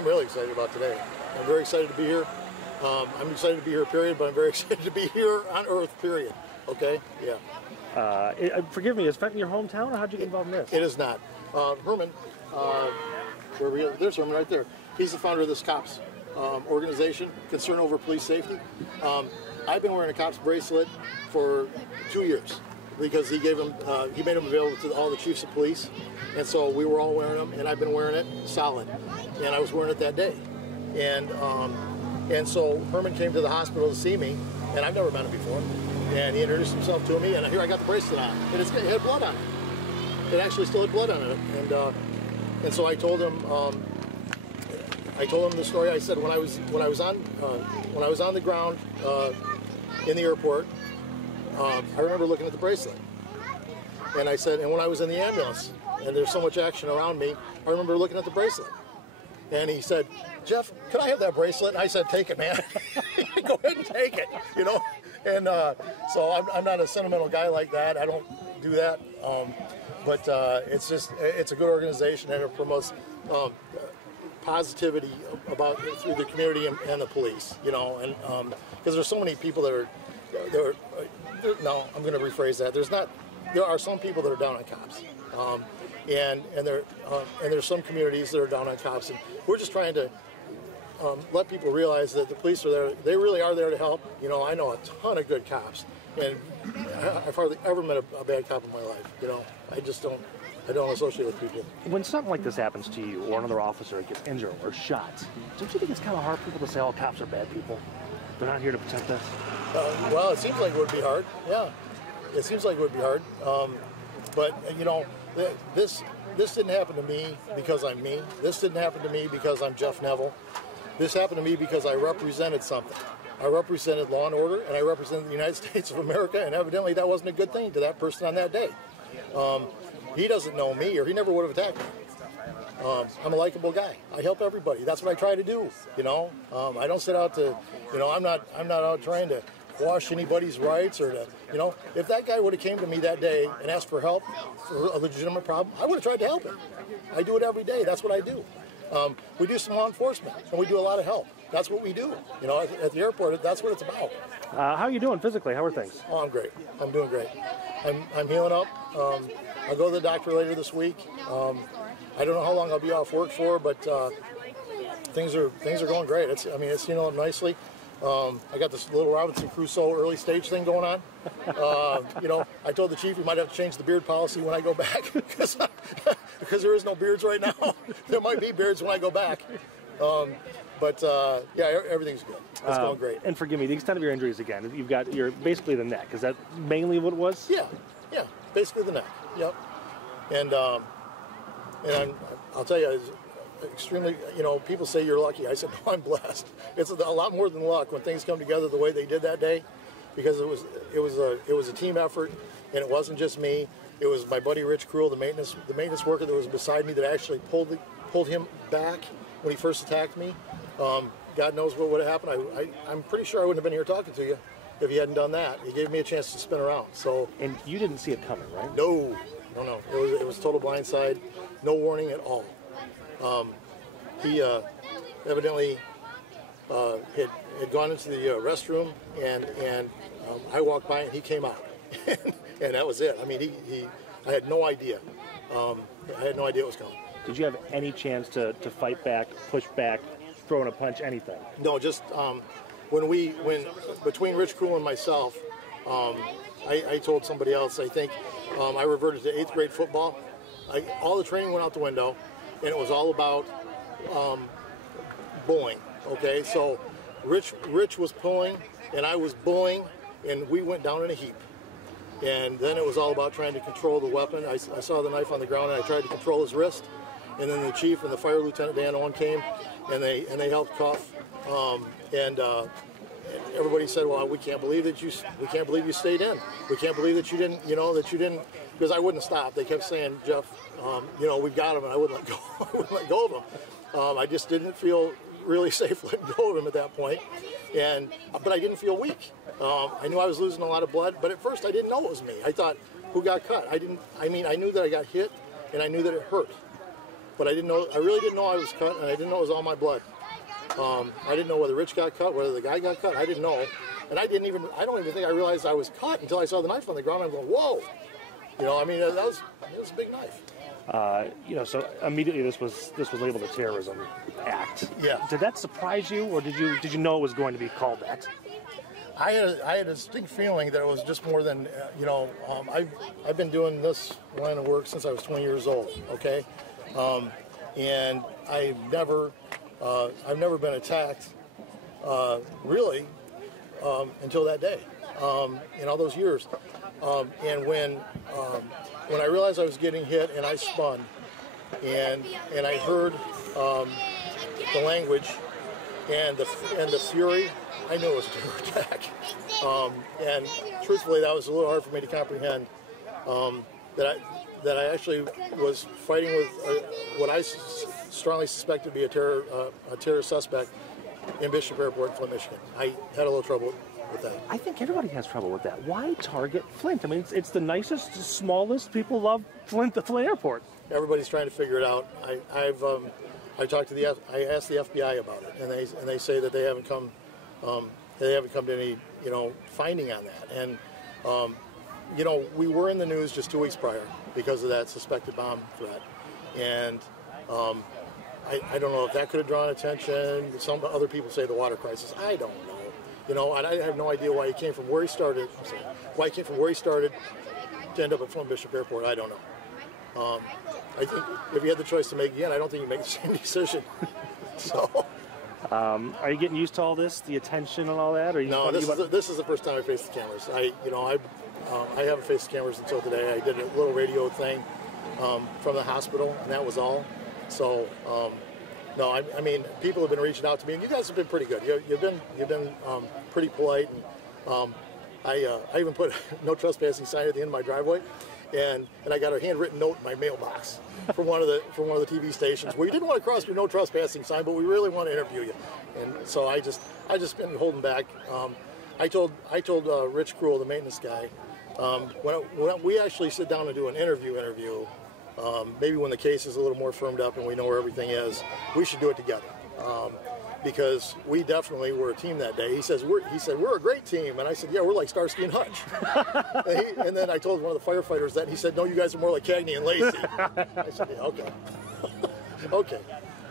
I'm really excited about today. I'm very excited to be here. I'm excited to be here, period, but I'm very excited to be here on Earth, period. Okay? Yeah. Forgive me, is Flint your hometown, or how'd you get involved in this? It is not. Herman, there's Herman right there. He's the founder of this COPS organization, Concern Over Police Safety. I've been wearing a COPS bracelet for 2 years because he made them available to all the chiefs of police, and so we were all wearing them, and I've been wearing it solid, and I was wearing it that day, and so Herman came to the hospital to see me, and I've never met him before, and he introduced himself to me, and here I got the bracelet on, and it had blood on it. It actually still had blood on it, and so I told him the story. I said when I was on the ground in the airport, I remember looking at the bracelet, and I said, and when I was in the ambulance and there's so much action around me, I remember looking at the bracelet. And he said, Jeff, could I have that bracelet? And I said, take it, man. Go ahead and take it, you know. And so I'm not a sentimental guy like that. I don't do that. But it's a good organization, and it promotes positivity through the community and the police, you know. And because there's so many people that are no, I'm going to rephrase that. There are some people that are down on cops. And there's some communities that are down on cops, and we're just trying to let people realize that the police are there. They really are there to help. You know, I know a ton of good cops, and I've hardly ever met a bad cop in my life. You know, I don't associate with people. When something like this happens to you, or another officer gets injured or shot, don't you think it's kind of hard for people to say, "Oh, cops are bad people. They're not here to protect us"? Well, it seems like it would be hard. Yeah, it seems like it would be hard. But you know. This didn't happen to me because I'm me. This didn't happen to me because I'm Jeff Neville. This happened to me because I represented something. I represented law and order, and I represented the United States of America, and evidently that wasn't a good thing to that person on that day. He doesn't know me, or he never would have attacked me. I'm a likable guy. I help everybody. That's what I try to do, you know. I don't sit out to, you know, I'm not out trying to quash anybody's rights or to, you know, if that guy would have came to me that day and asked for help for a legitimate problem, I would have tried to help him. I do it every day. That's what I do. We do some law enforcement, and we do a lot of help. That's what we do. You know, at the airport, that's what it's about. How are you doing physically? How are things? Oh, I'm great. I'm doing great. I'm healing up. I'll go to the doctor later this week. I don't know how long I'll be off work for, but things are going great. It's healing up nicely. I got this little Robinson Crusoe early stage thing going on. You know, I told the chief we might have to change the beard policy when I go back because there is no beards right now. There might be beards when I go back. But yeah, everything's good. It's going great. And forgive me, the extent of your injuries again, you're basically the neck. Is that mainly what it was? Yeah, basically the neck. Yep. And I'll tell you, extremely, you know, people say you're lucky. I said, no, I'm blessed. It's a lot more than luck when things come together the way they did that day, because it was a team effort, and it wasn't just me. It was my buddy Rich Cruel, the maintenance worker that was beside me, that actually pulled him back when he first attacked me. God knows what would have happened. I'm pretty sure I wouldn't have been here talking to you if he hadn't done that. He gave me a chance to spin around. So. And you didn't see it coming, right? No. It was total blindside, no warning at all. He evidently had gone into the restroom, and I walked by and he came out, and that was it. I mean, I had no idea. I had no idea it was coming. Did you have any chance to fight back, push back, throw in a punch, anything? No, just when between Rich Cruel and myself, I told somebody else. I think I reverted to 8th grade football. All the training went out the window, and it was all about bullying. Okay, so Rich was pulling, and I was bullying, and we went down in a heap. And then it was all about trying to control the weapon. I saw the knife on the ground, and I tried to control his wrist. And then the chief and the fire lieutenant Dan Owen came, and they helped cuff. And everybody said, "Well, we can't believe you stayed in. We can't believe that you didn't, because I wouldn't stop." They kept saying, "Jeff, we've got him," and I wouldn't let go. I wouldn't let go of him. I just didn't feel really safe letting go of him at that point. But I didn't feel weak. I knew I was losing a lot of blood, but at first I didn't know it was me. I thought, who got cut? I knew that I got hit, and I knew that it hurt. but I didn't know. I really didn't know I was cut, and I didn't know it was all my blood. I didn't know whether Rich got cut, whether the guy got cut. I didn't know, and I don't even think I realized I was cut until I saw the knife on the ground. I'm going, whoa, you know. I mean, it was a big knife. You know, so immediately this was labeled a terrorism act. Yeah. Did that surprise you, or did you know it was going to be called that? I had a distinct feeling that it was just more than, you know, I've been doing this line of work since I was 20 years old, okay? And I've never been attacked, really, until that day, in all those years. And when I realized I was getting hit and I spun, and I heard the language and the fury, I knew it was a terror attack. And truthfully, that was a little hard for me to comprehend. That I actually was fighting with what I strongly suspected to be a terror suspect in Bishop Airport, Flint, Michigan. I had a little trouble with that. I think everybody has trouble with that. Why target Flint? I mean, it's the nicest, smallest. People love Flint, the Flint Airport. Everybody's trying to figure it out. I talked to I asked the FBI about it, and they say that they haven't come to any, you know, finding on that. And you know, we were in the news just 2 weeks prior because of that suspected bomb threat, and I don't know if that could have drawn attention. Some other people say the water crisis. I don't know. You know, and I have no idea why he came from where he started. To end up at Flint Bishop Airport. I don't know. I think if you had the choice to make again, I don't think you make the same decision. So. Are you getting used to all this, the attention and all that? Or no, this is the first time I faced the cameras. I haven't faced the cameras until today. I did a little radio thing from the hospital, and that was all. So, no, I mean, people have been reaching out to me, and you guys have been pretty good. You've been pretty polite, and I even put a no trespassing sign at the end of my driveway, and I got a handwritten note in my mailbox from one of the TV stations. We didn't want to cross your no trespassing sign, but we really want to interview you. And so I just been holding back. I told Rich Cruel, the maintenance guy, when we actually sit down and do an interview, maybe when the case is a little more firmed up and we know where everything is, we should do it together. Because we definitely were a team that day. He said we're a great team, and I said, yeah, we're like Starsky and Hutch. and then I told one of the firefighters that, and he said, no, you guys are more like Cagney and Lacey. I said, yeah, okay. Okay.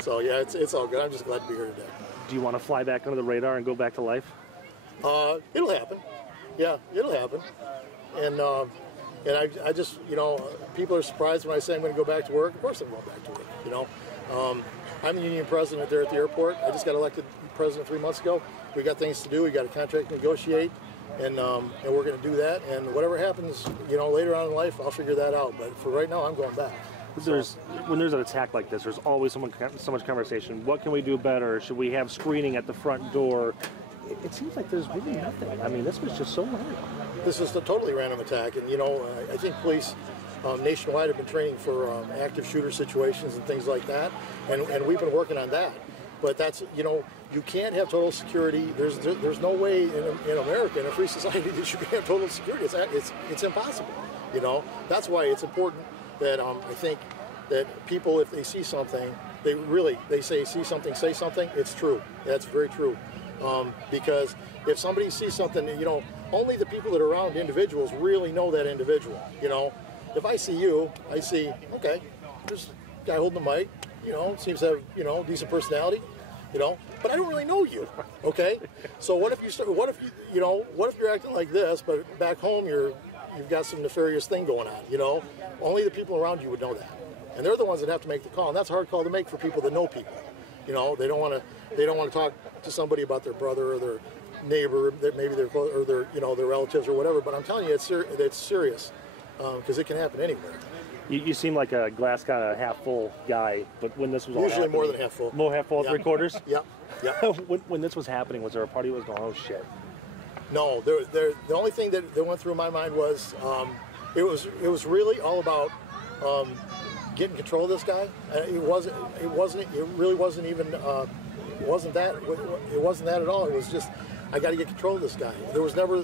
So yeah, it's all good. I'm just glad to be here today. Do you want to fly back under the radar and go back to life? It'll happen. Yeah, it'll happen. And I just, you know, people are surprised when I say I'm going to go back to work. Of course I'm going back to work, you know. I'm the union president there at the airport. I just got elected president 3 months ago. We got things to do. We got a contract to negotiate, and we're going to do that. And whatever happens, you know, later on in life, I'll figure that out. But for right now, I'm going back. When there's an attack like this, there's always so much conversation. What can we do better? Should we have screening at the front door? It seems like there's really nothing. I mean, this was just so random. This is a totally random attack, and you know, I think police nationwide have been training for active shooter situations and things like that, and we've been working on that. But that's, you know, you can't have total security. There's no way in America, in a free society, that you can have total security. It's impossible. You know, that's why it's important that I think that people, if they see something, they say see something, say something. It's true. That's very true. Because if somebody sees something, you know, only the people that are around individuals really know that individual. You know, if I see you, I see, okay, there's a guy holding the mic, you know, seems to have, you know, decent personality, you know, but I don't really know you, okay? So what if you're acting like this, but back home you've got some nefarious thing going on, you know? Only the people around you would know that. And they're the ones that have to make the call, and that's a hard call to make for people that know people. You know, they don't want to talk to somebody about their brother or their neighbor, that maybe their relatives or whatever. But I'm telling you, it's serious because it can happen anywhere. You seem like a glass kind of half full guy, but when this was all usually happening, more than half full. More half full, yeah. 3/4. Yeah, yeah. When this was happening, was there a party that was going, oh shit? No, the only thing that went through my mind was it was really all about getting control of this guy. It really wasn't even. It wasn't that at all. It was just, I got to get control of this guy. There was never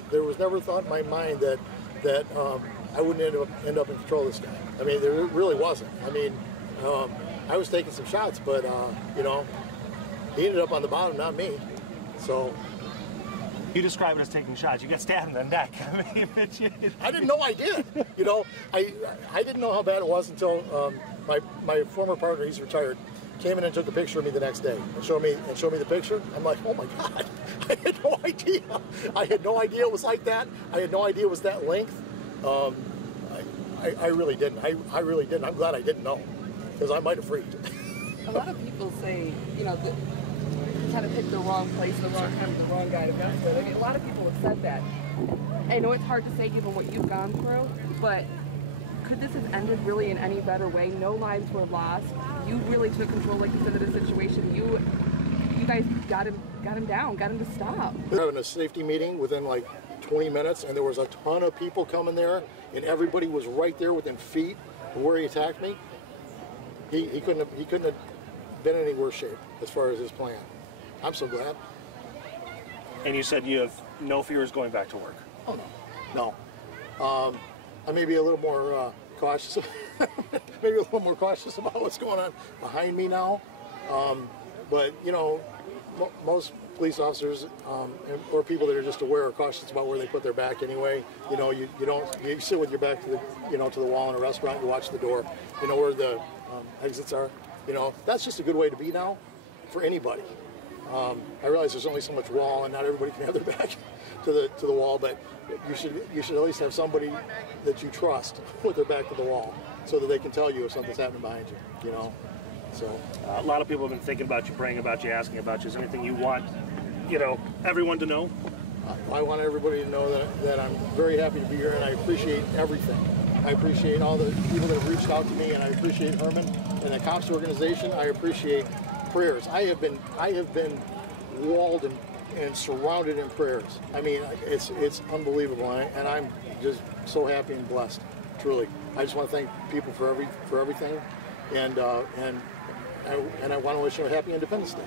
a thought in my mind that I wouldn't end up in control of this guy. I mean, there really wasn't. I mean, I was taking some shots, but you know, he ended up on the bottom, not me. So. You describe it as taking shots. You got stabbed in the neck. I mean, I didn't know I did. You know, I didn't know how bad it was until my former partner, he's retired, came in and took a picture of me the next day and showed me the picture. I'm like, oh my God, I had no idea. I had no idea it was like that. I had no idea it was that length. I really didn't. I really didn't. I'm glad I didn't know, because I might have freaked. A lot of people say, you know, kind of picked the wrong place, the wrong time, the wrong guy to mess with. I mean, a lot of people have said that. I know it's hard to say given what you've gone through, but could this have ended really in any better way? No lives were lost. You really took control, like you said, of the situation. You guys got him down, got him to stop. We were having a safety meeting within like 20 minutes, and there was a ton of people coming there, and everybody was right there within feet of where he attacked me. He couldn't have been in any worse shape as far as his plan. I'm so glad. And you said you have no fears going back to work. Oh, no. I may be a little more cautious, maybe a little more cautious about what's going on behind me now. But, you know, most police officers or people that are just aware are cautious about where they put their back anyway. You know, you sit with your back to the wall in a restaurant, you watch the door, you know where the exits are. You know, that's just a good way to be now for anybody. I realize there's only so much wall, and not everybody can have their back to the wall, but you should at least have somebody that you trust with their back to the wall, so that they can tell you if something's happening behind you. You know, so a lot of people have been thinking about you, praying about you, asking about you. Is there anything you want, you know, everyone to know? I want everybody to know that I'm very happy to be here, and I appreciate everything. I appreciate all the people that have reached out to me, and I appreciate Herman and the cops organization. I appreciate prayers. I have been walled and surrounded in prayers. I mean, it's unbelievable, and I'm just so happy and blessed. Truly, I just want to thank people for everything, and I want to wish you a happy Independence Day.